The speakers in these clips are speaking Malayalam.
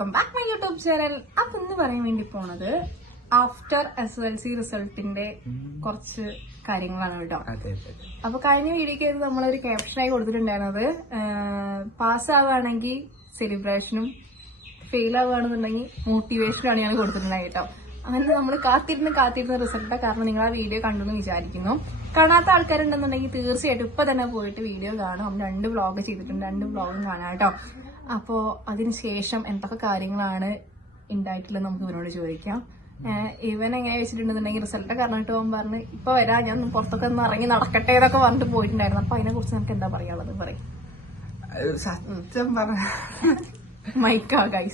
Welcome back my YouTube channel. അപ്പൊ ഇന്ന് പറയാൻ വേണ്ടി പോണത് ആഫ്റ്റർ SLC റിസൾട്ടിന്റെ കുറച്ച് കാര്യങ്ങളാണ് കേട്ടോ. അപ്പൊ കഴിഞ്ഞ വീഡിയോക്ക് നമ്മളൊരു ക്യാപ്ഷനായി കൊടുത്തിട്ടുണ്ടായിരുന്നത് പാസ്സാവുകയാണെങ്കിൽ സെലിബ്രേഷനും ഫെയിൽ ആവുകയാണെന്നുണ്ടെങ്കിൽ മോട്ടിവേഷനാണ് ഞാൻ കൊടുത്തിട്ടുണ്ടായി കേട്ടോ. അങ്ങനെ നമ്മൾ കാത്തിരുന്ന റിസൾട്ടാ. കാരണം നിങ്ങൾ ആ വീഡിയോ കണ്ടെന്ന് വിചാരിക്കുന്നു. കാണാത്ത ആൾക്കാരുണ്ടെന്നുണ്ടെങ്കിൽ തീർച്ചയായിട്ടും ഇപ്പൊ തന്നെ പോയിട്ട് വീഡിയോ കാണും. നമ്മൾ 2 വ്ളോഗ് ചെയ്തിട്ടുണ്ട്, 2 വ്ളോഗും കാണാം കേട്ടോ. അപ്പോ അതിനുശേഷം എന്തൊക്കെ കാര്യങ്ങളാണ് ഉണ്ടായിട്ടുള്ളത് നമുക്ക് ഇവനോട് ചോദിക്കാം. ഇവൻ എങ്ങനെ വെച്ചിട്ടുണ്ടെന്നുണ്ടെങ്കിൽ റിസൾട്ട് കാരണമായിട്ട് പോകാൻ പറഞ്ഞ് ഇപ്പൊ വരാം, ഞാൻ പുറത്തൊക്കെ ഒന്ന് ഇറങ്ങി നടക്കട്ടെ എന്നൊക്കെ പറഞ്ഞിട്ട് പോയിട്ടുണ്ടായിരുന്നു. അപ്പൊ അതിനെ കുറിച്ച് നമുക്ക് എന്താ പറയാനുള്ളത് പറയും. സത്യം പറഞ്ഞ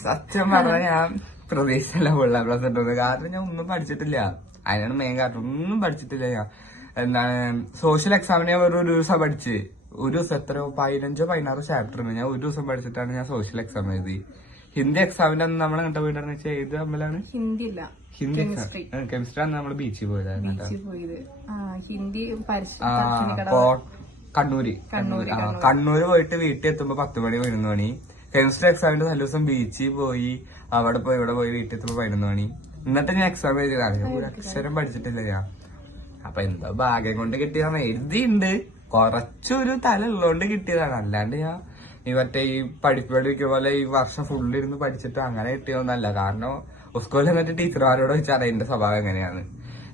സത്യം പറഞ്ഞ ഞാൻ പ്രതീക്ഷയല്ല ഫുൾ A+ കിട്ടുന്നത്. കാരണം ഞാൻ ഒന്നും പഠിച്ചിട്ടില്ല. അതിനാണ് മെയിൻ കാരണം. ഒന്നും പഠിച്ചിട്ടില്ല. ഞാൻ എന്താണ് സോഷ്യൽ എക്സാമിന് ഞാൻ ഒരു ദിവസം പഠിച്ച്, ഒരു ദിവസം എത്രയോ 15-16 ചാപ്റ്റർ ഉണ്ട്. ഞാൻ ഒരു ദിവസം പഠിച്ചിട്ടാണ് ഞാൻ സോഷ്യൽ എക്സാം എഴുതി. ഹിന്ദി എക്സാമിന്റെ അന്ന് നമ്മൾ അങ്ങനത്തെ പോയിട്ടാന്ന് വെച്ചാൽ ഏത് തമ്മിലാണ് ഹിന്ദി കെമിസ്ട്രി അന്ന് നമ്മള് ബീച്ചിൽ പോയതായിരുന്നു. കണ്ണൂര് പോയിട്ട് വീട്ടിൽ എത്തുമ്പോ 10 മണി 11 മണി. കെമിസ്ട്രി എക്സാമിന്റെ തലേ ദിവസം ബീച്ചിൽ പോയി, അവിടെ പോയി ഇവിടെ പോയി വീട്ടിൽ എത്തുമ്പോ 11 മണി. എന്നിട്ട് ഞാൻ എക്സാം എഴുതിയതാണ്. ഞാൻ ഒരു അക്ഷരം പഠിച്ചിട്ടില്ല ഞാൻ. അപ്പൊ എന്തോ ഭാഗ്യം കൊണ്ട് കിട്ടിയതാണ്. എഴുതിയുണ്ട്, കുറച്ചൊരു തല ഉള്ളതുകൊണ്ട് കിട്ടിയതാണ്. അല്ലാണ്ട് ഞാൻ മറ്റേ ഈ പഠിക്കുന്ന പോലെ ഈ വർഷം ഫുള്ളിരുന്ന് പഠിച്ചിട്ട് അങ്ങനെ കിട്ടിയൊന്നല്ല. കാരണം സ്കൂളിൽ എന്നിട്ട് ടീച്ചർമാരോട് ചോദിച്ചാൽ എന്റെ സ്വഭാവം എങ്ങനെയാണ്,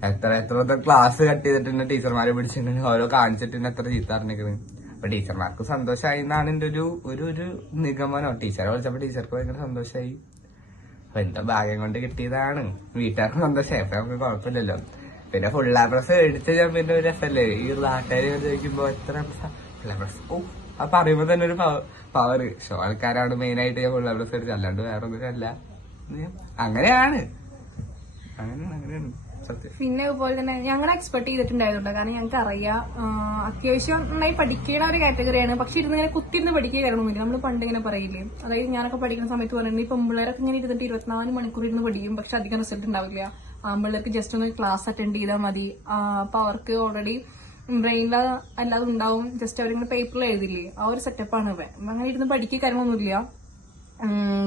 എത്ര ക്ലാസ് കട്ട് ചെയ്തിട്ടുണ്ട് ടീച്ചർമാരെ പിടിച്ചിട്ടുണ്ടെങ്കിൽ ഓരോ കാണിച്ചിട്ടുണ്ട് എത്ര ചീത്ത അറിഞ്ഞിരിക്കുന്നത്. അപ്പൊ ടീച്ചർമാർക്ക് സന്തോഷമായി എന്നാണ് എന്റെ ഒരു നിഗമനം. ടീച്ചറെ വിളിച്ചപ്പോ ടീച്ചർക്ക് ഭയങ്കര സന്തോഷമായി. അപ്പൊ എന്താ ഭാഗ്യം കൊണ്ട് കിട്ടിയതാണ്. വീട്ടുകാർക്ക് സന്തോഷമായി. അപ്പൊ നമുക്ക് കുഴപ്പമില്ലല്ലോ. പിന്നെ ഫുൾ A+ എടുത്ത് ഞാൻ പിന്നെ ഒരു രസമല്ലേ ഈ നാട്ടുകാർ ചോദിക്കുമ്പോ എത്ര ഫുൾ A+. ആ പറയുമ്പോ തന്നെ ഒരു പവർ. ഷോ ആൾക്കാരാണ് മെയിൻ ആയിട്ട് ഞാൻ ഫുൾ A+ എടുത്ത്, അല്ലാണ്ട് വേറെ ഒന്നും അല്ല. അങ്ങനെയാണ് സത്യം. പിന്നെ അതുപോലെ തന്നെ ഞങ്ങൾ എക്സ്പെക്ട് ചെയ്തിട്ടുണ്ടായിരുന്നു. കാരണം ഞങ്ങൾക്ക് അറിയാം അത്യാവശ്യം നന്നായി പഠിക്കുന്ന ഒരു കാറ്റഗറിയാണ്. പക്ഷെ ഇരുന്നിങ്ങനെ കുത്തിരുന്ന് പഠിക്കുക കാരണമൊന്നുമില്ല. നമ്മൾ പണ്ട് ഇങ്ങനെ പറയില്ലേ, അതായത് ഞാനൊക്കെ പഠിക്കുന്ന സമയത്ത് പറയുന്നത് ഇപ്പൊ പിള്ളേരൊക്കെ ഇങ്ങനെ ഇരുന്നിട്ട് 24 മണിക്കൂർ ഇരുന്ന് പഠിക്കും, പക്ഷെ അധികം റിസൾട്ട് ഉണ്ടാവില്ല. പിള്ളേർക്ക് ജസ്റ്റ് ഒന്ന് ക്ലാസ് അറ്റൻഡ് ചെയ്താൽ മതി. അപ്പൊ അവർക്ക് ഓൾറെഡി ബ്രെയിനിൽ അല്ലാതെ ഉണ്ടാവും. ജസ്റ്റ് അവരിങ്ങനെ പേപ്പറിൽ എഴുതില്ലേ, ആ ഒരു സെറ്റപ്പാണ് ഇവൻ. അങ്ങനെ ഇരുന്ന് പഠിക്കുക കാര്യമൊന്നുമില്ല.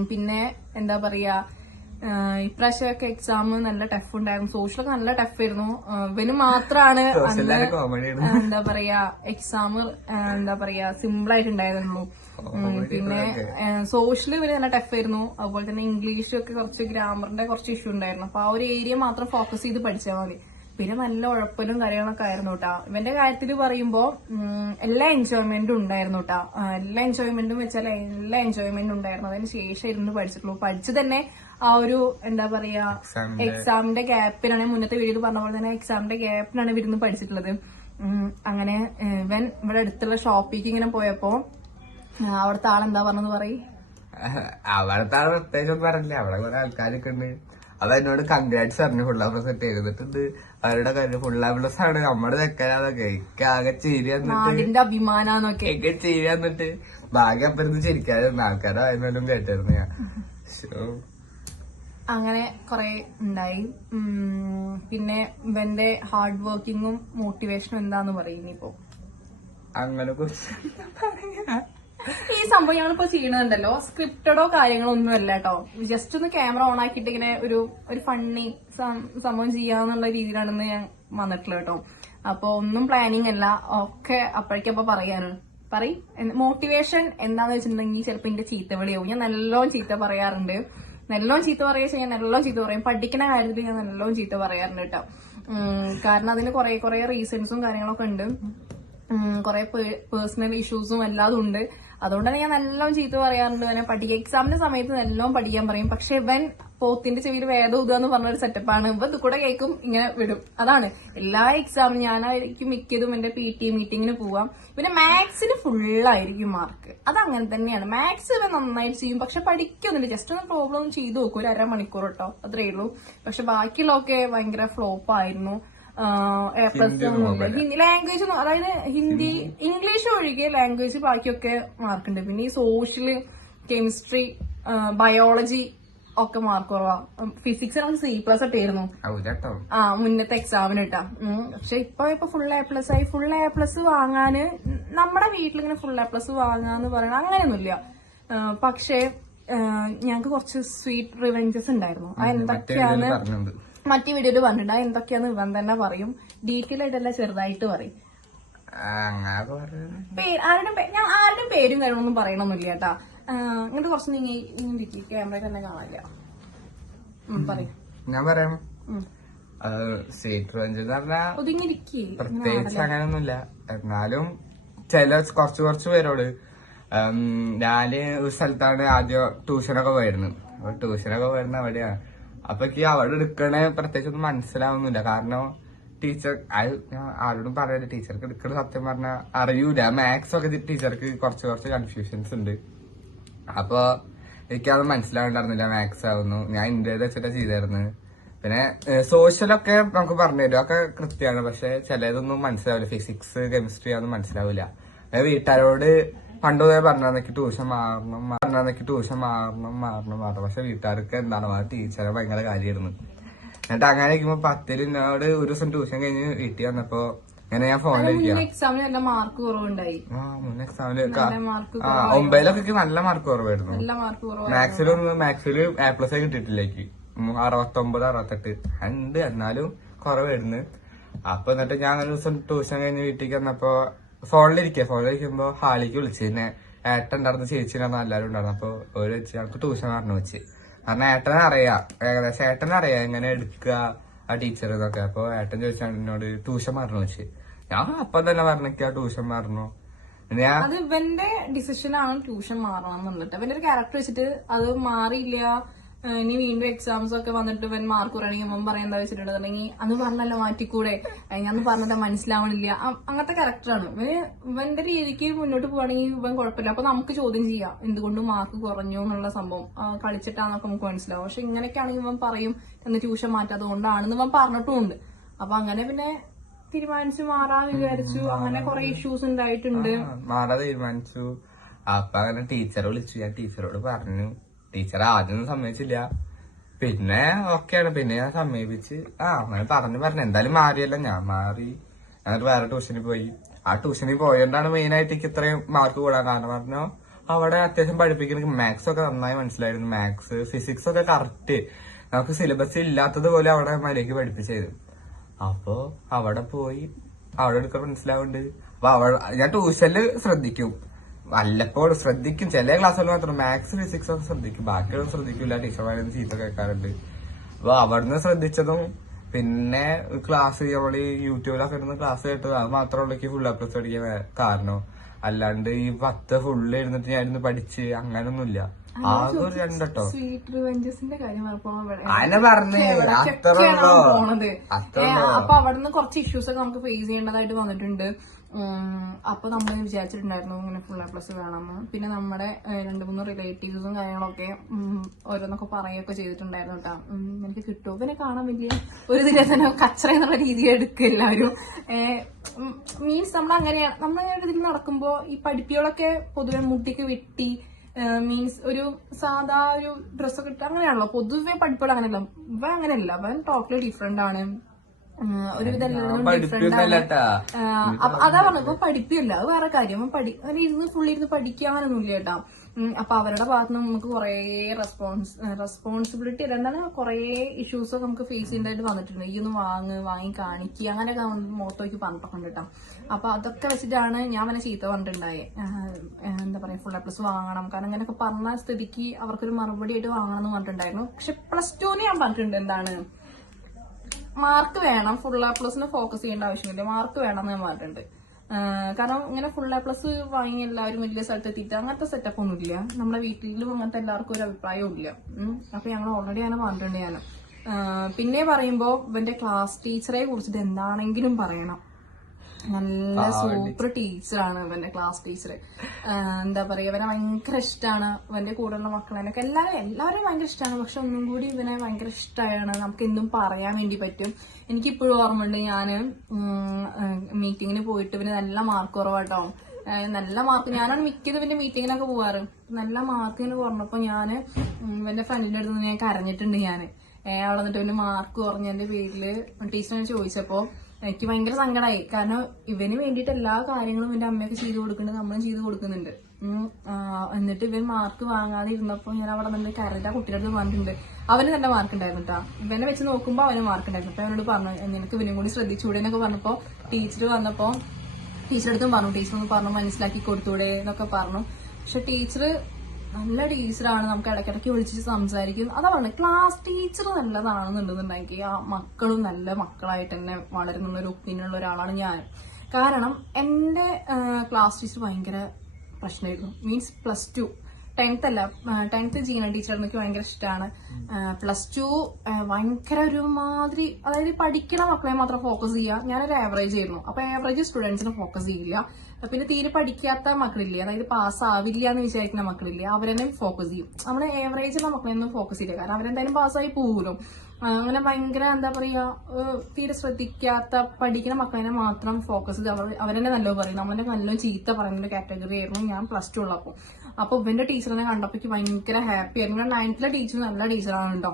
പിന്നെ എന്താ പറയാ, ഇപ്രാവശ്യമൊക്കെ എക്സാം നല്ല ടഫ് ഉണ്ടായിരുന്നു. സോഷ്യലൊക്കെ നല്ല ടഫായിരുന്നു. ഇവന് മാത്രമാണ് എന്താ പറയാ എക്സാം സിമ്പിൾ ആയിട്ടുണ്ടായിരുന്നു. പിന്നെ സോഷ്യൽ ഇവര് നല്ല ടഫായിരുന്നു. അതുപോലെ തന്നെ ഇംഗ്ലീഷും ഒക്കെ കുറച്ച് ഗ്രാമറിന്റെ കുറച്ച് ഇഷ്യൂ ഉണ്ടായിരുന്നു. അപ്പൊ ആ ഒരു ഏരിയ മാത്രം ഫോക്കസ് ചെയ്ത് പഠിച്ചാൽ മതി. പിന്നെ നല്ല ഉഴപ്പലും കാര്യങ്ങളൊക്കെ ആയിരുന്നു കേട്ടാ. ഇവന്റെ കാര്യത്തിൽ പറയുമ്പോ എല്ലാ എൻജോയ്മെന്റും ഉണ്ടായിരുന്നു കേട്ടാ. എല്ലാ എൻജോയ്മെന്റും വെച്ചാൽ എല്ലാ എൻജോയ്മെന്റും ഉണ്ടായിരുന്നു. അതിന് ശേഷം ഇരുന്ന് പഠിച്ചിട്ടുള്ളൂ. പഠിച്ചു തന്നെ ആ ഒരു എന്താ പറയാ എക്സാമിന്റെ ഗ്യാപ്പിനാണ്, മുന്നത്തെ വീഡിയോയിൽ പറഞ്ഞ പോലെ തന്നെ എക്സാമിന്റെ ഗ്യാപ്പിനാണ് ഇവിടുന്ന് പഠിച്ചിട്ടുള്ളത്. അങ്ങനെ ഇവൻ ഇവിടെ അടുത്തുള്ള ഷോപ്പിലേക്ക് ഇങ്ങനെ പോയപ്പോ അവിടുത്തെ ആളെന്താ പറഞ്ഞത് പറയും. അവിടുത്തെ ആൾ പ്രത്യേകം പറഞ്ഞില്ല. അവിടെ കുറെ ആൾക്കാരൊക്കെ ഉണ്ട്. അത് എന്നോട് കൺഗ്രാറ്റ്സ് പറഞ്ഞു. ഫുൾ A+ സെറ്റ് ചെയ്തിട്ടുണ്ട്. അവരുടെ കാര്യം ഫുൾ A+ ആണ്. നമ്മുടെ ചെക്കനാതൊക്കെ ആകെ ചിരി വന്നിട്ട് അഭിമാനൊക്കെ ചിരി വന്നിട്ട് ഭാഗ്യം അപ്പുറത്ത് ചിരിക്കാതിരുന്ന ആൾക്കാരായിരുന്നാലും കേട്ടായിരുന്നു ഞാൻ. അങ്ങനെ കൊറേ ഉണ്ടായി. പിന്നെ ഇവന്റെ ഹാർഡ് വർക്കിങ്ങും മോട്ടിവേഷനും എന്താന്ന് പറയും. ഇപ്പോ അങ്ങനെ ഈ സംഭവം ഞങ്ങളിപ്പോ ചെയ്യണുണ്ടല്ലോ, സ്ക്രിപ്റ്റഡോ കാര്യങ്ങളോ ഒന്നും അല്ല കേട്ടോ. ജസ്റ്റ് ഒന്ന് ക്യാമറ ഓൺ ആക്കിയിട്ട് ഇങ്ങനെ ഒരു ഫണ്ണി സംഭവം ചെയ്യാന്നുള്ള രീതിയിലാണെന്ന് ഞാൻ വന്നിട്ടുള്ളത് കേട്ടോ. അപ്പൊ ഒന്നും പ്ലാനിങ് അല്ല, ഒക്കെ അപ്പോഴേക്കപ്പോ പറയാണ്. മോട്ടിവേഷൻ എന്താന്ന് വെച്ചിട്ടുണ്ടെങ്കിൽ ചിലപ്പോ എന്റെ ചീത്തവിളിയാവും. ഞാൻ നല്ലോണം ചീത്ത പറയാറുണ്ട്. നല്ലോണം ചീത്ത പറയുക ഞാൻ നല്ലോണം ചീത്ത പറയും. പഠിക്കുന്ന കാര്യത്തിൽ ഞാൻ നല്ലോണം ചീത്ത പറയാറുണ്ട് കേട്ടോ. കാരണം അതിന് കുറെ റീസൺസും കാര്യങ്ങളൊക്കെ ഉണ്ട്. കുറെ പേഴ്സണൽ ഇഷ്യൂസും എല്ലാതും ഉണ്ട്. അതുകൊണ്ട് തന്നെ ഞാൻ നല്ലോണം ചീത്ത പറയാറുണ്ട്. തന്നെ എക്സാമിന്റെ സമയത്ത് നല്ലോണം പഠിക്കാൻ പറയും. പക്ഷെ ഇവൻ പോത്തിന്റെ ചെവിയിൽ വേദം ഇതാന്ന് പറഞ്ഞൊരു സെറ്റപ്പാണ്. ഇവ ഇത് കൂടെ കേൾക്കും, ഇങ്ങനെ വിടും. അതാണ് എല്ലാ എക്സാമിനും ഞാനായിരിക്കും മിക്കതും എന്റെ PT മീറ്റിങ്ങിന് പോവാം. പിന്നെ മാത്സിന് ഫുള്ളായിരിക്കും മാർക്ക്. അതങ്ങനെ തന്നെയാണ്. മാത്സ് ഇവൻ നന്നായിട്ട് ചെയ്യും, പക്ഷെ പഠിക്കൊന്നുമില്ല. ജസ്റ്റ് ഒന്ന് പ്രോബ്ലം ചെയ്ത് നോക്കും, ഒരു 1/2 മണിക്കൂർ കേട്ടോ, അത്രേ ഉള്ളൂ. പക്ഷെ ബാക്കിയുള്ളതൊക്കെ ഭയങ്കര ഫ്ലോപ്പ് ആയിരുന്നു. A+ ഒന്നുമില്ല. ഹിന്ദി ലാംഗ്വേജ്, അതായത് ഹിന്ദി ഇംഗ്ലീഷ് ഒഴികെ ലാംഗ്വേജ് ബാക്കിയൊക്കെ മാർക്കുണ്ട്. പിന്നെ ഈ സോഷ്യല് കെമിസ്ട്രി ബയോളജി ഒക്കെ മാർക്ക് കുറവാ. ഫിസിക്സ് നമുക്ക് C+ ഇട്ടായിരുന്നു മുന്നത്തെ എക്സാമിന് ഇട്ടാ. പക്ഷെ ഇപ്പൊ ഫുൾ A+ ആയി. ഫുൾ A+ വാങ്ങാന് നമ്മുടെ വീട്ടിലിങ്ങനെ ഫുൾ A+ വാങ്ങാന്ന് പറയണ അങ്ങനെയൊന്നുമില്ല. പക്ഷെ ഞങ്ങക്ക് കുറച്ച് സ്വീറ്റ് റിവെഞ്ചസ് ഉണ്ടായിരുന്നു. അത് എന്തൊക്കെയാണ് മറ്റേ വീഡിയോയിൽ പറഞ്ഞിട്ടുണ്ട്. അത് എന്തൊക്കെയാന്ന് ഇവൻ തന്നെ പറയും. ഡീറ്റെയിൽ ആയിട്ടല്ല, ചെറുതായിട്ട് പറയും. ഞാൻ ആരുടെയും പേരും കാര്യങ്ങളൊന്നും പറയണമെന്നില്ല കേട്ടാ. ഇങ്ങനത്തെ കുറച്ച് നീങ്ങി ക്യാമറ തന്നെ കാണില്ല. പറയും. ഞാൻ പറയാം. സ്വീറ്റ് റിവെഞ്ച് എന്ന് പറഞ്ഞാൽ പ്രത്യേകിച്ച് അങ്ങനെയൊന്നുമില്ല. എന്നാലും ചില കുറച്ച് പേരോട് ഞാന് ഒരു സ്ഥലത്താണ് ആദ്യം ട്യൂഷനൊക്കെ പോയിരുന്നു. അപ്പൊ ട്യൂഷനൊക്കെ പോയിരുന്ന അവിടെയാണ്. അപ്പൊ എനിക്ക് അവിടെ എടുക്കണേ പ്രത്യേകിച്ച് ഒന്നും മനസ്സിലാവുന്നില്ല. കാരണം ടീച്ചർ ഞാൻ ആരോടും പറയല്ല, ടീച്ചർക്ക് എടുക്കണ സത്യം പറഞ്ഞാൽ അറിയൂല. മാത്സ് ഒക്കെ ടീച്ചർക്ക് കുറച്ച് കൺഫ്യൂഷൻസ് ഉണ്ട്. അപ്പൊ എനിക്കത് മനസ്സിലാവുണ്ടായിരുന്നില്ല മാത്സ് ആവുന്നു. ഞാൻ ഇന്ത്യയിൽ വെച്ചിട്ടാ ചെയ്തായിരുന്നു. പിന്നെ സോഷ്യലൊക്കെ നമുക്ക് പറഞ്ഞുതരും, ഒക്കെ കൃത്യമാണ്. പക്ഷെ ചിലതൊന്നും മനസ്സിലാവില്ല. ഫിസിക്സ് കെമിസ്ട്രി അതൊന്നും മനസ്സിലാവില്ല. വീട്ടുകാരോട് പണ്ട് പോയി പറഞ്ഞാൽ ട്യൂഷൻ മാറണം. പക്ഷെ വീട്ടുകാർക്ക് എന്താണ് ടീച്ചറെ ഭയങ്കര കാര്യമായിരുന്നു. എന്നിട്ട് അങ്ങനെ ഇരിക്കുമ്പോ 10ൽ എന്നോട് ഒരു ദിവസം ട്യൂഷൻ കഴിഞ്ഞ് വീട്ടിൽ വന്നപ്പോ അങ്ങനെ ഞാൻ ഫോണിലിരിക്കാം. എക്സാമിന് മാർക്ക് കുറവുണ്ടായി. മുൻ എക്സാമില് 9ലൊക്കെ നല്ല മാർക്ക് കുറവായിരുന്നു. മാത്സില് A+ കിട്ടിയിട്ടില്ലേക്ക് 69, 68 ഉണ്ട്. എന്നാലും കുറവായിരുന്നു. അപ്പൊ എന്നിട്ട് ഞാൻ ഒരു ദിവസം ട്യൂഷൻ കഴിഞ്ഞ് വീട്ടിലേക്ക് വന്നപ്പോ ഫോണിലിരിക്കുമ്പോ ഹാളിക്ക് വിളിച്ചു. പിന്നെ ഏട്ടൻ ഉണ്ടായിരുന്നു, ചേച്ചി ഉണ്ടായിരുന്നു, എല്ലാവരും ഉണ്ടായിരുന്നു. അപ്പൊ ഒരു വെച്ച് ഞങ്ങൾക്ക് ട്യൂഷൻ പറഞ്ഞു വെച്ച്. കാരണം ഏട്ടനെ അറിയാം എങ്ങനെ എടുക്കുക ആ ടീച്ചർ എന്നൊക്കെ. അപ്പൊ ഏട്ടൻ ചോദിച്ചാൽ എന്നോട് ട്യൂഷൻ പറഞ്ഞു വെച്ച്. ഞാൻ അപ്പം തന്നെ പറഞ്ഞിട്ട് ട്യൂഷൻ മാറണോ. അത് ഇവന്റെ ഡിസിഷനാണ് ട്യൂഷൻ മാറണം എന്നുള്ളത്. ഇവന്റെ ഒരു ക്യാരക്ടർ വെച്ചിട്ട് അത് മാറിയില്ല. ഇനി വീണ്ടും എക്സാംസ് ഒക്കെ വന്നിട്ട് ഇവൻ മാർക്ക് കുറയണെങ്കിൽ ഇവൻ പറയാൻ എന്താ വെച്ചിട്ടുണ്ടെങ്കിൽ അന്ന് പറഞ്ഞല്ലോ മാറ്റിക്കൂടെ, ഞാൻ പറഞ്ഞത് മനസ്സിലാവണില്ല. അങ്ങനത്തെ ക്യാരക്ടറാണ് ഇവന്റെ രീതിക്ക് മുന്നോട്ട് പോവാണെങ്കിൽ ഇവൻ കുഴപ്പമില്ല. അപ്പൊ നമുക്ക് ചോദ്യം ചെയ്യാം എന്തുകൊണ്ട് മാർക്ക് കുറഞ്ഞു എന്നുള്ള സംഭവം. കളിച്ചിട്ടാന്നൊക്കെ നമുക്ക് മനസ്സിലാവും. പക്ഷെ ഇങ്ങനെയൊക്കെയാണെങ്കിൽ ഇവൻ പറയും എന്ന് ട്യൂഷൻ മാറ്റാത്തതുകൊണ്ടാണെന്ന് ഇവൻ പറഞ്ഞിട്ടുമുണ്ട്. അപ്പൊ അങ്ങനെ പിന്നെ തീരുമാനിച്ചു മാറാൻ വിചാരിച്ചു. അങ്ങനെ കുറെ ഇഷ്യൂസ് ഉണ്ടായിട്ടുണ്ട്. മാറാൻ തീരുമാനിച്ചു. അപ്പൊ അങ്ങനെ ടീച്ചറെ വിളിച്ചു. ഞാൻ ടീച്ചറോട് പറഞ്ഞു. ടീച്ചർ ആദ്യമൊന്നും സമ്മതിച്ചില്ല. പിന്നെ ഓക്കെയാണ്. പിന്നെ ഞാൻ സമീപിച്ച് അങ്ങനെ പറഞ്ഞു എന്തായാലും മാറിയല്ല. ഞാൻ മാറി. എന്നിട്ട് വേറെ ട്യൂഷനിൽ പോയി. ആ ട്യൂഷനിൽ പോയോണ്ടാണ് മെയിനായിട്ട് എനിക്ക് ഇത്രയും മാർക്ക് കൂടാൻ കാരണം. പറഞ്ഞോ അവിടെ അത്യാവശ്യം പഠിപ്പിക്കുന്ന മാത്സ് ഒക്കെ നന്നായി മനസ്സിലായിരുന്നു. മാത്സ് ഫിസിക്സ് ഒക്കെ കറക്റ്റ് നമുക്ക് സിലബസ് ഇല്ലാത്തത് പോലെ അവിടെ മര്യാദയ്ക്ക് പഠിപ്പിച്ചത്. അപ്പൊ അവിടെ പോയി അവിടെ എടുക്കാൻ മനസ്സിലാവുന്നുണ്ട്. അപ്പൊ ഞാൻ ട്യൂഷനിൽ ശ്രദ്ധിക്കും, വല്ലപ്പോൾ ശ്രദ്ധിക്കും. ചില ക്ലാസ്സുകൾ മാത്രം മാത്സ് ഫിസിക്സ് ഒക്കെ ശ്രദ്ധിക്കും, ബാക്കിയൊന്നും ശ്രദ്ധിക്കില്ല. ടീച്ചർമാരൊന്നും ചീത്ത കേൾക്കാറുണ്ട്. അപ്പൊ അവിടുന്ന് ശ്രദ്ധിച്ചതും പിന്നെ ക്ലാസ് നമ്മള് യൂട്യൂബിലൊക്കെ ഇരുന്ന് ക്ലാസ് കേട്ടത് അത് മാത്രമുള്ള ഫുൾ A+ പഠിക്കാൻ കാരണം. അല്ലാണ്ട് ഈ 10 ഫുള്ള് ഇരുന്നിട്ട് ഞാനിന്ന് പഠിച്ച് അങ്ങനൊന്നുമില്ല. ആകെ ഒരു 2 കേട്ടോ. അതിനെ പറഞ്ഞേ അപ്പൊ അവിടുന്ന് കുറച്ച് ഇഷ്യൂസ് ഒക്കെ നമുക്ക് ഫേസ് ചെയ്യേണ്ടതായിട്ട് വന്നിട്ടുണ്ട്. അപ്പൊ നമ്മൾ വിചാരിച്ചിട്ടുണ്ടായിരുന്നു ഇങ്ങനെ ഫുൾ A+ വേണമെന്ന്. പിന്നെ നമ്മുടെ 2-3 റിലേറ്റീവ്സും കാര്യങ്ങളൊക്കെ ഓരോന്നൊക്കെ പറയുകയൊക്കെ ചെയ്തിട്ടുണ്ടായിരുന്നു കേട്ടോ. എനിക്ക് കിട്ടുമോ പിന്നെ കാണാൻ വലിയ ഒരു ഇതിലെ തന്നെ കച്ചറ എന്നുള്ള രീതിയിൽ എടുക്കുക എല്ലാവരും. മീൻസ് നമ്മളങ്ങനെയാണ് ഇതിൽ നടക്കുമ്പോ ഈ പഠിപ്പികളൊക്കെ പൊതുവെ മുടിക്ക് വെട്ടി മീൻസ് ഒരു സാധാ ഒരു ഡ്രസ്സൊക്കെ ഇട്ട് അങ്ങനെയാണല്ലോ പൊതുവെ പഠിപ്പുകൾ. അങ്ങനെയല്ല ഇവ അങ്ങനെയല്ല. അവൻ ടോട്ടലി ഡിഫറെന്റ് ആണ്. ഒരുവിധം ഡിഫറെന്റ് ആണ്. അതാ പറഞ്ഞത് ഇപ്പൊ പഠിപ്പില്ല, അത് വേറെ കാര്യം. അങ്ങനെ ഇരുന്ന് ഫുള്ളി ഇരുന്ന് പഠിക്കാനൊന്നുമില്ല കേട്ടാ. അപ്പൊ അവരുടെ ഭാഗത്ത് നിന്ന് നമുക്ക് കുറെ റെസ്പോൺസിബിലിറ്റി എന്താണ് കുറെ ഇഷ്യൂസ് ഒക്കെ നമുക്ക് ഫേസ് ചെയ്യേണ്ടതായിട്ട് വന്നിട്ടുണ്ട്. ഈ ഒന്ന് വാങ്ങി കാണിക്കുക അങ്ങനെയൊക്കെ മോത്തോയ്ക്ക് പറഞ്ഞിട്ടൊക്കെ ഉണ്ട് കേട്ടോ. അപ്പൊ അതൊക്കെ വെച്ചിട്ടാണ് ഞാൻ അവനെ ചീത്ത പറഞ്ഞിട്ടുണ്ടായേ. എന്താ പറയാ ഫുൾ A+ വാങ്ങണം, കാരണം അങ്ങനെയൊക്കെ പറഞ്ഞ സ്ഥിതിക്ക് അവർക്കൊരു മറുപടി ആയിട്ട് വാങ്ങണം എന്ന് പറഞ്ഞിട്ടുണ്ടായിരുന്നു. പക്ഷെ +2 ഞാൻ പറഞ്ഞിട്ടുണ്ട് എന്താണ് മാർക്ക് വേണം, ഫുൾ A+ ഫോക്കസ് ചെയ്യേണ്ട ആവശ്യമില്ല, മാർക്ക് വേണം എന്ന് ഞാൻ പറഞ്ഞിട്ടുണ്ട്. കാരണം ഇങ്ങനെ ഫുൾ A+ വാങ്ങി എല്ലാവരും വലിയ സ്ഥലത്ത് എത്തിയിട്ട് അങ്ങനത്തെ സെറ്റപ്പ് ഒന്നും ഇല്ല. നമ്മുടെ വീട്ടിലും അങ്ങനത്തെ എല്ലാവർക്കും ഒരു അഭിപ്രായവും ഇല്ല. അപ്പൊ ഞങ്ങൾ ഓൾറെഡി അങ്ങനെ പറഞ്ഞിട്ടുണ്ട് ഞാൻ. പിന്നെ പറയുമ്പോ ഇവന്റെ ക്ലാസ് ടീച്ചറെ കുറിച്ചിട്ട് എന്താണെങ്കിലും പറയണം. നല്ല സൂപ്പർ ടീച്ചറാണ് ഇവന്റെ ക്ലാസ് ടീച്ചർ. എന്താ പറയാ ഇവനെ ഭയങ്കര ഇഷ്ടമാണ്. ഇവന്റെ കൂടെയുള്ള മക്കളെനൊക്കെ എല്ലാവരും ഭയങ്കര ഇഷ്ടമാണ്. പക്ഷെ ഒന്നും കൂടി ഇവനെ ഭയങ്കര ഇഷ്ടമാണ്. നമുക്ക് എന്തും പറയാൻ വേണ്ടി പറ്റും. എനിക്കിപ്പോഴും ഓർമ്മയുണ്ട് ഞാന് മീറ്റിങ്ങിന് പോയിട്ട് ഇവന് നല്ല മാർക്ക് കുറവാട്ടോ. നല്ല മാർക്ക് ഞാനാണ് മിക്കത് ഇവന്റെ മീറ്റിങ്ങിനൊക്കെ പോവാറ്. നല്ല മാർക്കിന് കുറഞ്ഞപ്പോ ഞാന് ഇവന്റെ ഫ്രണ്ടിന്റെ അടുത്ത് ഞാൻ കരഞ്ഞിട്ടുണ്ട്. ഞാന് അവിടെ വന്നിട്ട് ഇവന് മാർക്ക് കുറഞ്ഞതിന്റെ പേരില് ടീച്ചറിനെ ചോദിച്ചപ്പോ എനിക്ക് ഭയങ്കര സങ്കടമായി. കാരണം ഇവന് വേണ്ടിയിട്ട് എല്ലാ കാര്യങ്ങളും ഇവന്റെ അമ്മയൊക്കെ ചെയ്തു കൊടുക്കുന്നുണ്ട്, നമ്മളും ചെയ്തു കൊടുക്കുന്നുണ്ട്. എന്നിട്ട് ഇവൻ മാർക്ക് വാങ്ങാതെ ഇരുന്നപ്പോ ഞാൻ അവിടെ നിന്ന് കരഞ്ഞ കുട്ടിയുടെ അടുത്ത് പറഞ്ഞിട്ടുണ്ട്. അവന് തന്നെ മാർക്ക് ഉണ്ടായിരുന്നു കേട്ടോ. ഇവനെ വെച്ച് നോക്കുമ്പോ അവന് മാർക്ക് ഉണ്ടായിരുന്നു. അപ്പൊ അവനോട് പറഞ്ഞു നിനക്ക് ഇവനും കൂടി ശ്രദ്ധിച്ചൂടെ എന്നൊക്കെ പറഞ്ഞപ്പോ ടീച്ചറടുത്തും പറഞ്ഞു, ടീച്ചർ ഒന്ന് പറഞ്ഞു മനസ്സിലാക്കി കൊടുത്തൂടെ എന്നൊക്കെ പറഞ്ഞു. പക്ഷെ ടീച്ചർ നല്ല ടീച്ചറാണ്, നമുക്ക് ഇടയ്ക്കിടയ്ക്ക് വിളിച്ചിട്ട് സംസാരിക്കും. അതാ പറഞ്ഞത്, ക്ലാസ് ടീച്ചർ നല്ലതാണെന്നുണ്ടെന്നുണ്ടെങ്കിൽ ആ മക്കളും നല്ല മക്കളായിട്ട് തന്നെ വളരുന്ന ഒരു ഒപ്പീനിയൻ ഉള്ള ഒരാളാണ് ഞാൻ. കാരണം എന്റെ ക്ലാസ് ടീച്ചർ ഭയങ്കര പ്രശ്നമായിരുന്നു. മീൻസ് +2 10th ജീന ടീച്ചർ എനിക്ക് ഭയങ്കര ഇഷ്ടമാണ്. +2 ഭയങ്കര ഒരുമാതിരി, അതായത് പഠിക്കണ മക്കളെ മാത്രം ഫോക്കസ് ചെയ്യുക. ഞാനൊരു ആവറേജ് ആയിരുന്നു. അപ്പൊ ആവറേജ് സ്റ്റുഡൻസിനെ ഫോക്കസ് ചെയ്യില്ല. പിന്നെ തീരെ പഠിക്കാത്ത മക്കളില്ലേ, അതായത് പാസ് ആവില്ല എന്ന് വിചാരിക്കുന്ന മക്കളില്ലേ, അവരെന്നെ ഫോക്കസ് ചെയ്യും. നമ്മുടെ ആവറേജുള്ള മക്കളെയൊന്നും ഫോക്കസ് ചെയ്യില്ല. കാരണം അവരെന്തായാലും പാസ്സായി പോവുമല്ലോ. അങ്ങനെ ഭയങ്കര എന്താ പറയാ, തീരെ ശ്രദ്ധിക്കാത്ത പഠിക്കുന്ന മക്കളെ മാത്രം ഫോക്കസ് ചെയ്ത് അവരെന്നെ നല്ലത് പറയും. നമ്മളെ നല്ലത് ചീത്ത പറയുന്ന ഒരു കാറ്റഗറി ആയിരുന്നു ഞാൻ +2 ഉള്ളപ്പോ. അപ്പൊ ഇവന്റെ ടീച്ചറിനെ കണ്ടപ്പോ ഭയങ്കര ഹാപ്പി ആയിരുന്നു. 9th ടീച്ചർ നല്ല ടീച്ചറാണ് കേട്ടോ.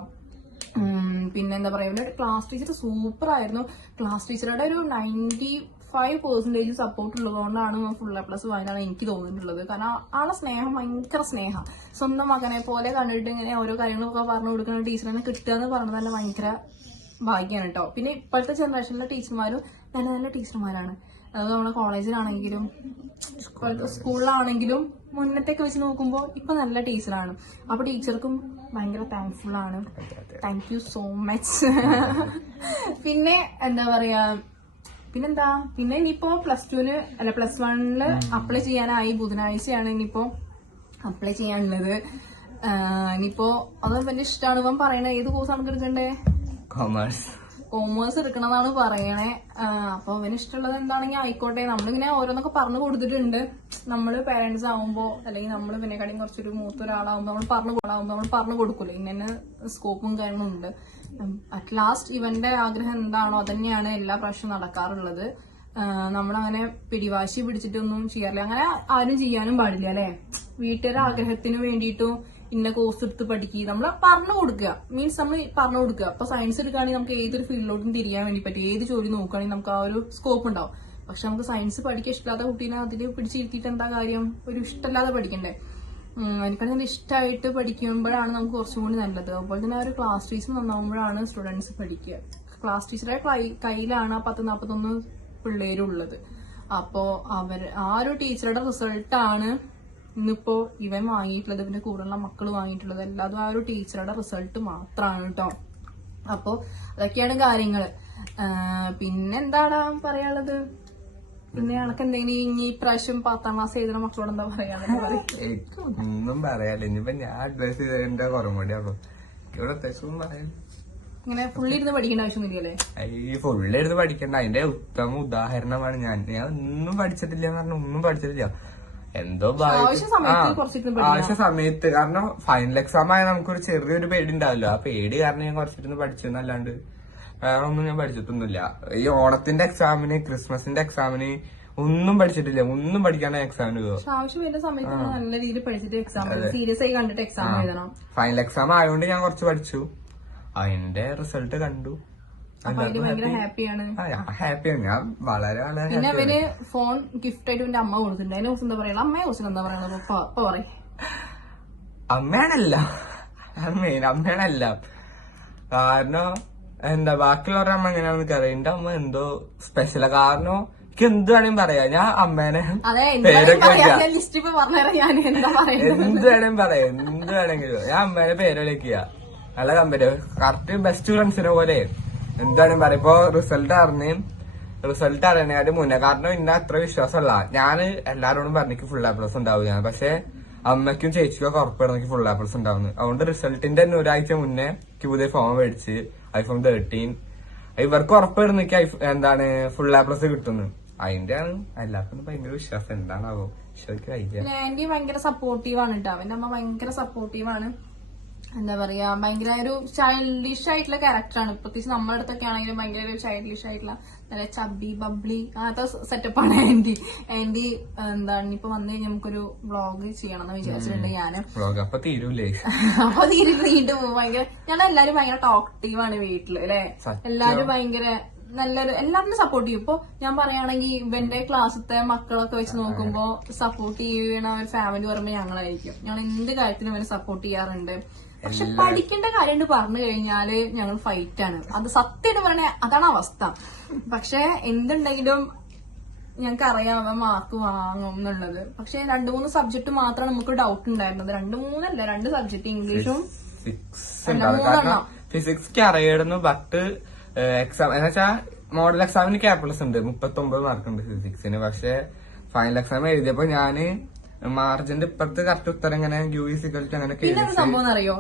പിന്നെ എന്താ പറയാ, ഇവന്റെ ക്ലാസ് ടീച്ചർ സൂപ്പർ ആയിരുന്നു. ക്ലാസ് ടീച്ചറുടെ ഒരു 95% സപ്പോർട്ട് ഉള്ളതുകൊണ്ടാണ് full+ വാങ്ങാനാണ് എനിക്ക് തോന്നിയിട്ടുള്ളത്. കാരണം ആളെ സ്നേഹം ഭയങ്കര സ്നേഹം. സ്വന്തം മകനെ പോലെ കണ്ടിട്ട് ഇങ്ങനെ ഓരോ കാര്യങ്ങളൊക്കെ പറഞ്ഞു കൊടുക്കുന്ന ടീച്ചറിനെ കിട്ടുക എന്ന് പറഞ്ഞത് തന്നെ ഭയങ്കര ഭാഗ്യമാണ് കേട്ടോ. പിന്നെ ഇപ്പോഴത്തെ ജനറേഷനിലെ ടീച്ചർമാരും നല്ല നല്ല ടീച്ചർമാരാണ്. അത് നമ്മുടെ കോളേജിലാണെങ്കിലും സ്കൂളിലാണെങ്കിലും മുന്നത്തേക്ക് വെച്ച് നോക്കുമ്പോൾ ഇപ്പൊ നല്ല ടീച്ചറാണ്. അപ്പൊ ടീച്ചർക്കും ഭയങ്കര താങ്ക്ഫുൾ ആണ്. Thank you so much. പിന്നെ എന്താ പറയാ, പിന്നെ ഇനിയിപ്പോ +2 അല്ല +1 അപ്ലൈ ചെയ്യാനായി. ബുധനാഴ്ചയാണ് ഇനിയിപ്പോ അപ്ലൈ ചെയ്യാനുള്ളത്. ഇനിയിപ്പോ അത് വലിയ ഇഷ്ടമാണ്. ഇവൻ പറയണേ ഏത് കോഴ്സാണ് എടുക്കണ്ടേ? കോമേഴ്സ് എടുക്കണമെന്നാണ് പറയണേ. അപ്പൊ അവന് ഇഷ്ടമുള്ളത് എന്താണെങ്കിൽ ആയിക്കോട്ടെ. നമ്മളിങ്ങനെ ഓരോന്നൊക്കെ പറഞ്ഞു കൊടുത്തിട്ടുണ്ട്. നമ്മള് പേരന്റ്സ് ആവുമ്പോ, അല്ലെങ്കിൽ നമ്മൾ ഇതിനെക്കാളും കുറച്ചൊരു മൂത്ത ഒരാളാവുമ്പോ നമ്മൾ പറഞ്ഞു കൊടുക്കൂലേ ഇന്ന സ്കോപ്പും കാര്യങ്ങളും ഉണ്ട്. അറ്റ് ലാസ്റ്റ് ഇവന്റെ ആഗ്രഹം എന്താണോ അതന്നെയാണ് എല്ലാ പ്രാവശ്യവും നടക്കാറുള്ളത്. നമ്മളങ്ങനെ പിടിവാശി പിടിച്ചിട്ടൊന്നും ചെയ്യാറില്ല. അങ്ങനെ ആരും ചെയ്യാനും പാടില്ല അല്ലെ. വീട്ടുകാരുടെ ആഗ്രഹത്തിന് വേണ്ടിയിട്ടും ഇന്ന കോഴ്സ് എടുത്ത് പഠിക്കുക, നമ്മൾ പറഞ്ഞു കൊടുക്കുക. മീൻസ് നമ്മൾ പറഞ്ഞു കൊടുക്കുക. അപ്പൊ സയൻസ് എടുക്കുകയാണെങ്കിൽ നമുക്ക് ഏതൊരു ഫീൽഡിലോട്ടും തിരിയാൻ വേണ്ടി പറ്റും. ഏത് ജോലി നോക്കുകയാണെങ്കിൽ നമുക്ക് ആ ഒരു സ്കോപ്പ് ഉണ്ടാവും. പക്ഷെ നമുക്ക് സയൻസ് പഠിക്കാൻ ഇഷ്ടമില്ലാത്ത കുട്ടീനെ അതിൽ പിടിച്ചിരുത്തിയിട്ട് എന്താ കാര്യം? ഒരു ഇഷ്ടമില്ലാതെ പഠിക്കണ്ടേ? എനിക്കാണെങ്കിൽ ഇഷ്ടമായിട്ട് പഠിക്കുമ്പോഴാണ് നമുക്ക് കുറച്ചും കൂടി നല്ലത്. അതുപോലെ തന്നെ ആ ഒരു ക്ലാസ് ടീച്ചർ നന്നാവുമ്പോഴാണ് സ്റ്റുഡൻസ് പഠിക്കുക. ക്ലാസ് ടീച്ചറെ കയ്യിലാണ് 10-41 പിള്ളേരുള്ളത്. അപ്പോ ആ ഒരു ടീച്ചറുടെ റിസൾട്ടാണ് ഇന്നിപ്പോ ഇവൻ വാങ്ങിയിട്ടുള്ളത്, ഇവന്റെ കൂടെയുള്ള മക്കൾ വാങ്ങിയിട്ടുള്ളത്. എല്ലാതും ആ ഒരു ടീച്ചറുടെ റിസൾട്ട് മാത്രമാണ് കേട്ടോ. അപ്പൊ അതൊക്കെയാണ് കാര്യങ്ങള്. പിന്നെന്താണ് പറയാനുള്ളത്? പിന്നെ എനക്ക് എന്തെങ്കിലും ഇനി ഇപ്രാവശ്യം 10ാം ക്ലാസ് എഴുതുന്ന മക്കളോട് എന്താ പറയാ? ഒന്നും പറയാല്ല. ഇനിയിപ്പോ ഞാൻ അഡ്വൈസ് ചെയ്തതിന്റെ കുറവുകൂടിയാണോ ഇവിടെ അത്യാവശ്യം പറയാൻ. ഇങ്ങനെ ഫുള്ളിരുന്ന് പഠിക്കേണ്ട ആവശ്യമൊന്നുമില്ലല്ലേ? ഈ ഫുള്ളിരുന്ന് പഠിക്കണ്ട. അതിന്റെ ഉത്തമ ഉദാഹരണമാണ് ഞാൻ. ഒന്നും പഠിച്ചിട്ടില്ല എന്ന് പറഞ്ഞാൽ ഒന്നും പഠിച്ചിട്ടില്ല. എന്തോ ആവശ്യ സമയത്ത്. കാരണം ഫൈനൽ എക്സാം ആയ നമുക്കൊരു ചെറിയൊരു പേടി ഉണ്ടാവല്ലോ. ആ പേടി കാരണം ഞാൻ കുറച്ചിരുന്ന് പഠിച്ചെന്നല്ലാണ്ട് വേറെ ഒന്നും ഞാൻ പഠിച്ചിട്ടൊന്നുമില്ല. ഈ ഓണത്തിന്റെ എക്സാമിന്, ക്രിസ്മസിന്റെ എക്സാമിന് ഒന്നും പഠിച്ചിട്ടില്ല. ഒന്നും പഠിക്കാനാ എക്സാമിന് നല്ല രീതിയിൽ പഠിച്ചിട്ട് എക്സാം സീരിയസ് ആയി കണ്ടിട്ട് എക്സാം എഴുതണം. ഫൈനൽ എക്സാം ആയതുകൊണ്ട് ഞാൻ കുറച്ച് പഠിച്ചു. അതിന്റെ റിസൾട്ട് കണ്ടു. ഹാപ്പിയാണ്. ഞാൻ വളരെ വളരെ. പിന്നെ അവന് ഫോൺ ഗിഫ്റ്റ് ആയിട്ട് എന്റെ അമ്മ കൊടുത്തിട്ടുണ്ട്. അതിനെ കുറിച്ച് എന്താ പറയുക? അമ്മയെ കുറിച്ച് എന്താ പറയുന്നത്? പറയും. അമ്മയാണല്ല അമ്മയാണല്ല. കാരണം എന്താ ബാക്കിയുള്ളവരുടെ അമ്മ എങ്ങനെയാണെന്ന് എനിക്കറിയാം. എന്റെ അമ്മ എന്തോ സ്പെഷ്യലാ. കാരണം എനിക്ക് എന്ത് വേണമെങ്കിലും പറയാം. ഞാൻ അമ്മേനെ പേരൊക്കെ എന്ത് വേണമെങ്കിലും പറയാം. എന്ത് വേണമെങ്കിലും ഞാൻ അമ്മേനെ പേര് വിളിക്കുക. നല്ല കമ്പനി, കറക്റ്റ് ബെസ്റ്റ് ഫ്രണ്ട്സിനെ പോലെ എന്താണ് പറയാ. ഇപ്പൊ റിസൾട്ട് അറിയണേക്കാട്ട് മുന്നേ. കാരണം ഇന്ന അത്ര വിശ്വാസമല്ല. ഞാൻ എല്ലാരോടും പറഞ്ഞിക്ക് full+ ഉണ്ടാവും ഞാൻ. പക്ഷെ അമ്മയ്ക്കും ചേച്ചിക്കും ഒക്കെ ഉറപ്പാണ് എനിക്ക് full+ ഉണ്ടാവുന്നത്. അതുകൊണ്ട് റിസൾട്ടിന്റെ തന്നെ ഒരാഴ്ച മുന്നേ എനിക്ക് പുതിയ ഫോൺ മേടിച്ച് iPhone 13. ഇവർക്ക് ഉറപ്പായിരുന്നു എനിക്ക് എന്താണ് full+ കിട്ടുന്നു. അതിന്റെ ആണ് എല്ലാവർക്കും ഭയങ്കര വിശ്വാസം. എന്താണാവോ ആന്റി ഭയങ്കര സപ്പോർട്ടീവാണ് കേട്ടോ. അവന്റെ അമ്മ ഭയങ്കര സപ്പോർട്ടീവാണ്. എന്താ പറയാ, ഭയങ്കര ഒരു ചൈൽഡിഷ് ആയിട്ടുള്ള ക്യാരക്ടറാണ്. പ്രത്യേകിച്ച് നമ്മുടെ അടുത്തൊക്കെ ആണെങ്കിലും ഭയങ്കര ഒരു ചൈൽഡിഷ് ആയിട്ടുള്ള നല്ല ചബ്ബി ബബ്ലി അങ്ങനത്തെ സെറ്റപ്പാണ് ആന്റി. എന്താണ് ഇപ്പൊ വന്നു കഴിഞ്ഞാൽ നമുക്കൊരു വ്ളോഗ് ചെയ്യണം എന്ന് വിചാരിച്ചിട്ടുണ്ട് ഞാന്. അപ്പൊ തീരൂലേ? അപ്പൊ തീരെ നീണ്ടു പോകും. ഭയങ്കര ഞങ്ങളെല്ലാരും ഭയങ്കര ടോക്ടീവാണ് വീട്ടില് അല്ലെ. എല്ലാരും ഭയങ്കര നല്ലൊരു എല്ലാത്തിനും സപ്പോർട്ട് ചെയ്യും. ഇപ്പൊ ഞാൻ പറയുകയാണെങ്കിൽ ഇവന്റെ ക്ലാസ്സിലത്തെ മക്കളൊക്കെ വെച്ച് നോക്കുമ്പോ സപ്പോർട്ട് ചെയ്യണ ഒരു ഫാമിലി പറയുമ്പോ ഞങ്ങളായിരിക്കും. ഞങ്ങൾ എന്ത് കാര്യത്തിനും അവനെ സപ്പോർട്ട് ചെയ്യാറുണ്ട്. പക്ഷെ പഠിക്കേണ്ട കാര്യം പറഞ്ഞു കഴിഞ്ഞാല് ഞങ്ങൾ ഫൈറ്റ് ആണ്. അത് സത്യമായിട്ട് പറഞ്ഞ അതാണ് അവസ്ഥ. പക്ഷെ എന്തുണ്ടെങ്കിലും ഞങ്ങൾക്ക് അറിയാം അവൻ മാർക്ക് വാങ്ങും എന്നുള്ളത്. പക്ഷെ 2-3 സബ്ജക്ട് മാത്രമാണ് നമുക്ക് ഡൗട്ട് ഉണ്ടായിരുന്നത്. 2 സബ്ജക്ട്, ഇംഗ്ലീഷും ഫിസിക്സ് അറിയായിരുന്നു. ബട്ട് എക്സാം എന്ന് വെച്ചാൽ മോഡൽ എക്സാമിന് A+ ഉണ്ട്, 39 മാർക്കുണ്ട് ഫിസിക്സിന്. പക്ഷെ ഫൈനൽ എക്സാം എഴുതിയപ്പോ ഞാന് മാർജിന്റെ ഇപ്പുറത്ത് കറക്റ്റ് ഉത്തരം ഇങ്ങനെ അങ്ങനെ സംഭവം അറിയോ,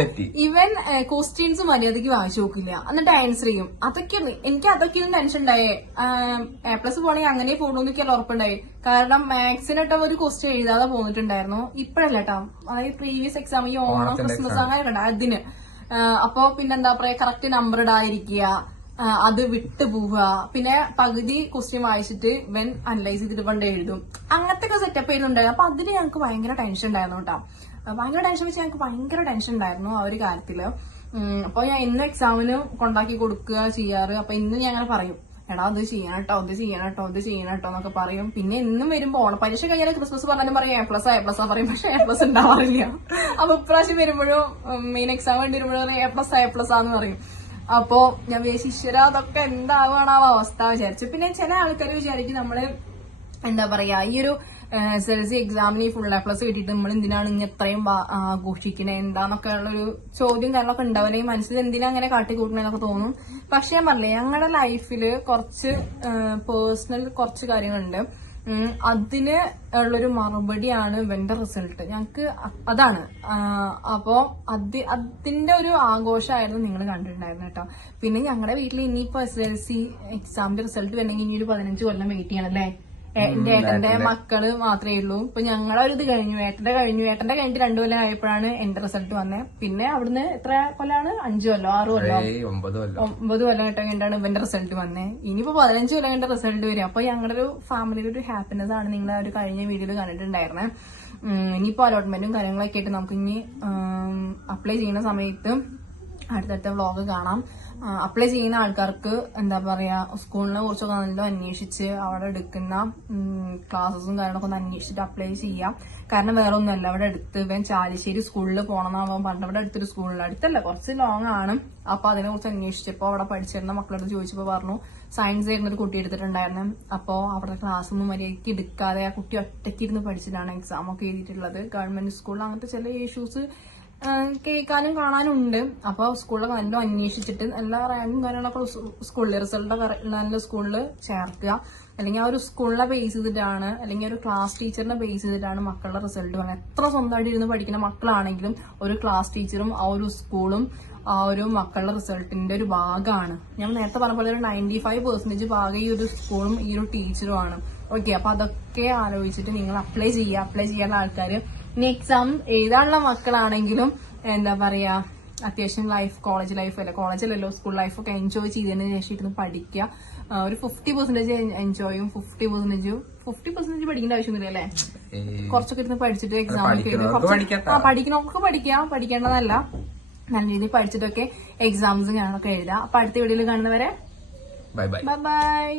തെറ്റി. ഇവൻ ക്വസ്റ്റ്യൻസ് മര്യാദക്ക് വായിച്ചു നോക്കില്ല, എന്നിട്ട് ആൻസർ ചെയ്യും. എനിക്ക് അതൊക്കെയാണ് ടെൻഷൻ ഉണ്ടായേ. A+ പോണെങ്കിൽ അങ്ങനെ പോകുന്നൊക്കെ ഉറപ്പുണ്ടായി. കാരണം മാത്സിനിട്ട് ഒരു ക്വസ്റ്റ്യൻ എഴുതാതെ പോന്നിട്ടുണ്ടായിരുന്നു. ഇപ്പഴല്ല കേട്ടോ, അതായത് പ്രീവിയസ് എക്സാം ഈ ഓണം ക്രിസ്മസ് അങ്ങനെ ഉണ്ട് അതിന്. അപ്പൊ പിന്നെന്താ പറയാ, കറക്റ്റ് നമ്പർ ഇടാതിരിക്കുക, അത് വിട്ടു പോവുക, പിന്നെ പകുതി ക്വസ്റ്റ്യൻ വായിച്ചിട്ട് ഇവൻ അനലൈസ് ചെയ്തിട്ട് പണ്ട് എഴുതും. അങ്ങനത്തെ ഒക്കെ സെറ്റപ്പ് ചെയ്യുന്നുണ്ടായിരുന്നു. അപ്പൊ അതിന് ഞങ്ങൾക്ക് ഭയങ്കര ടെൻഷൻ ഉണ്ടായിരുന്നു കേട്ടോ. ഭയങ്കര ടെൻഷൻ വെച്ചാൽ ഞങ്ങൾക്ക് ഭയങ്കര ടെൻഷൻ ഉണ്ടായിരുന്നു ആ ഒരു കാര്യത്തില്. അപ്പൊ ഞാൻ ഇന്ന് എക്സാമിന് കൊണ്ടാക്കി കൊടുക്കുക ചെയ്യാറ്. അപ്പൊ ഇന്ന് ഞാൻ അങ്ങനെ പറയും, എടാ അത് ചെയ്യണം കേട്ടോ, ഇത് ചെയ്യണം കേട്ടോ, ഇത് ചെയ്യണം കേട്ടോ എന്നൊക്കെ പറയും. പിന്നെ എന്നും വരുമ്പോ ഓണപരീക്ഷ കഴിഞ്ഞാൽ ക്രിസ്മസ് പറഞ്ഞാലും പറയും A+ പറയും. പക്ഷെ A+ ഉണ്ടാവാറില്ല. അപ്പൊ ഇപ്രാവശ്യം വരുമ്പോഴും മെയിൻ എക്സാം വേണ്ടി വരുമ്പോഴും A+ ആന്ന് പറയും. അപ്പോ ഞാൻ വിചാരിച്ചു ഈശ്വര അതൊക്കെ എന്താവാണ് ആ അവസ്ഥ വിചാരിച്ചു. പിന്നെ ചില ആൾക്കാർ വിചാരിക്കും നമ്മള് എന്താ പറയാ ഈ ഒരു SSLC എക്സാമിന് ഫുൾ A+ കിട്ടിയിട്ട് നമ്മൾ എന്തിനാണ് ഇങ്ങനെ എത്രയും ആഘോഷിക്കണേ എന്താന്നൊക്കെ ഉള്ളൊരു ചോദ്യം കാര്യങ്ങളൊക്കെ ഉണ്ടാവില്ല. ഈ മനസ്സിൽ എന്തിനാ അങ്ങനെ കാട്ടിക്കൂട്ടണെന്നൊക്കെ തോന്നും. പക്ഷെ ഞാൻ പറഞ്ഞില്ലേ, ഞങ്ങളുടെ ലൈഫില് കുറച്ച് പേഴ്സണൽ കുറച്ച് കാര്യങ്ങളുണ്ട്. അതിന് ഉള്ളൊരു മറുപടിയാണ് ഇവന്റെ റിസൾട്ട്. ഞങ്ങക്ക് അതാണ്. അപ്പോ അതിന്റെ ഒരു ആഘോഷമായിരുന്നു നിങ്ങൾ കണ്ടിട്ടുണ്ടായിരുന്നു കേട്ടോ. പിന്നെ ഞങ്ങളുടെ വീട്ടിൽ ഇനിയിപ്പോ SSLC എക്സാമിന്റെ റിസൾട്ട് വരണമെങ്കിൽ ഇനി ഒരു 15 കൊല്ലം വെയിറ്റ് ചെയ്യണം അല്ലേ. എന്റെ ഏട്ടന്റെ മക്കള് മാത്രമേ ഉള്ളൂ. ഇപ്പൊ ഞങ്ങളുടെ ഒരു ഇത് കഴിഞ്ഞു, ഏട്ടന്റെ കഴിഞ്ഞിട്ട് 2 കൊല്ലം ആയപ്പോഴാണ് എന്റെ റിസൾട്ട് വന്നത്. പിന്നെ അവിടുന്ന് എത്ര കൊല്ലാണ്, 5 കൊല്ലോ 6 കൊല്ലോ 9 കൊല്ലം കഴിഞ്ഞിട്ടാണ് ഇവന്റെ റിസൾട്ട് വന്നത്. ഇനിയിപ്പോ 15 കൊല്ലം കഴിഞ്ഞ റിസൾട്ട് വരും. അപ്പൊ ഞങ്ങളുടെ ഒരു ഫാമിലിയുടെ ഒരു ഹാപ്പിനെസ് ആണ് നിങ്ങൾ ഒരു കഴിഞ്ഞ വീഡിയോയിൽ കണ്ടിട്ടുണ്ടായിരുന്നത്. ഇനിയിപ്പോ അലോട്ട്മെന്റും കാര്യങ്ങളൊക്കെ ആയിട്ട് നമുക്ക് ഇനി അപ്ലൈ ചെയ്യുന്ന സമയത്ത് അടുത്തടുത്ത വ്ളോഗ് കാണാം. അപ്ലൈ ചെയ്യുന്ന ആൾക്കാർക്ക് എന്താ പറയാ സ്കൂളിനെ കുറിച്ചൊക്കെ നല്ല അന്വേഷിച്ച് അവിടെ എടുക്കുന്ന ക്ലാസ്സസും കാര്യങ്ങളൊക്കെ ഒന്ന് അന്വേഷിച്ചിട്ട് അപ്ലൈ ചെയ്യാം. കാരണം വേറെ ഒന്നുമല്ല, അവിടെ അടുത്ത് ഇവൻ ചാലിശ്ശേരി സ്കൂളിൽ പോകണമെന്നാവാൻ പറഞ്ഞിട്ട് അവിടെ അടുത്തൊരു സ്കൂളിൽ, അടുത്തല്ല കുറച്ച് ലോങ് ആണ്. അപ്പൊ അതിനെ കുറിച്ച് അന്വേഷിച്ചപ്പോ അവിടെ പഠിച്ചിരുന്ന മക്കളോട് ചോദിച്ചപ്പോ പറഞ്ഞു സയൻസ് ആയിരുന്ന ഒരു കുട്ടി എടുത്തിട്ടുണ്ടായിരുന്നു. അപ്പോ അവിടെ ക്ലാസ് ഒന്നും മര്യാദയ്ക്ക് എടുക്കാതെ ആ കുട്ടി ഒറ്റയ്ക്ക് ഇരുന്ന് പഠിച്ചിട്ടാണ് എക്സാം ഒക്കെ എഴുതിയിട്ടുള്ളത്. ഗവൺമെന്റ് സ്കൂളിൽ അങ്ങനത്തെ ചില ഇഷ്യൂസ് കേൾക്കാനും കാണാനും ഉണ്ട്. അപ്പൊ സ്കൂളിലൊക്കെ നല്ല അന്വേഷിച്ചിട്ട് എല്ലാ റാങ്കും കാര്യങ്ങളൊക്കെ സ്കൂളിൽ റിസൾട്ടൊക്കെ നല്ല സ്കൂളിൽ ചേർക്കുക. അല്ലെങ്കിൽ ആ ഒരു സ്കൂളിനെ ബേസ് ചെയ്തിട്ടാണ്, അല്ലെങ്കിൽ ഒരു ക്ലാസ് ടീച്ചറിനെ ബേസ് ചെയ്തിട്ടാണ് മക്കളുടെ റിസൾട്ട് പറയുന്നത്. എത്ര സ്വന്തമായിട്ട് ഇരുന്ന് പഠിക്കുന്ന മക്കളാണെങ്കിലും ഒരു ക്ലാസ് ടീച്ചറും ആ ഒരു സ്കൂളും ആ ഒരു മക്കളുടെ റിസൾട്ടിന്റെ ഒരു ഭാഗമാണ്. ഞാൻ നേരത്തെ പറഞ്ഞ പോലെ ഒരു 95% ഭാഗം ഈ ഒരു സ്കൂളും ഈ ഒരു ടീച്ചറുമാണ്. ഓക്കെ, അപ്പൊ അതൊക്കെ ആലോചിച്ചിട്ട് നിങ്ങൾ അപ്ലൈ ചെയ്യാനുള്ള ആൾക്കാർ ഇനി എക്സാം എഴുതാനുള്ള മക്കളാണെങ്കിലും എന്താ പറയാ അത്യാവശ്യം കോളേജ് ലൈഫ് അല്ല, കോളേജിലല്ലോ സ്കൂൾ ലൈഫൊക്കെ എൻജോയ് ചെയ്തതിന് ശേഷം ഇരുന്ന് പഠിക്കുക. ഒരു 50% എൻജോയും 50% പഠിക്കേണ്ട ആവശ്യമൊന്നുമില്ല അല്ലേ. കുറച്ചൊക്കെ ഇരുന്ന് പഠിച്ചിട്ട് എക്സാം ഒക്കെ പഠിക്കേണ്ടതല്ല, നല്ല രീതിയിൽ പഠിച്ചിട്ടൊക്കെ എക്സാംസും ഞാനൊക്കെ എഴുതാം. അപ്പൊ അടുത്ത വീഡിയോയിൽ കാണുന്നവരെ ബൈ ബൈ.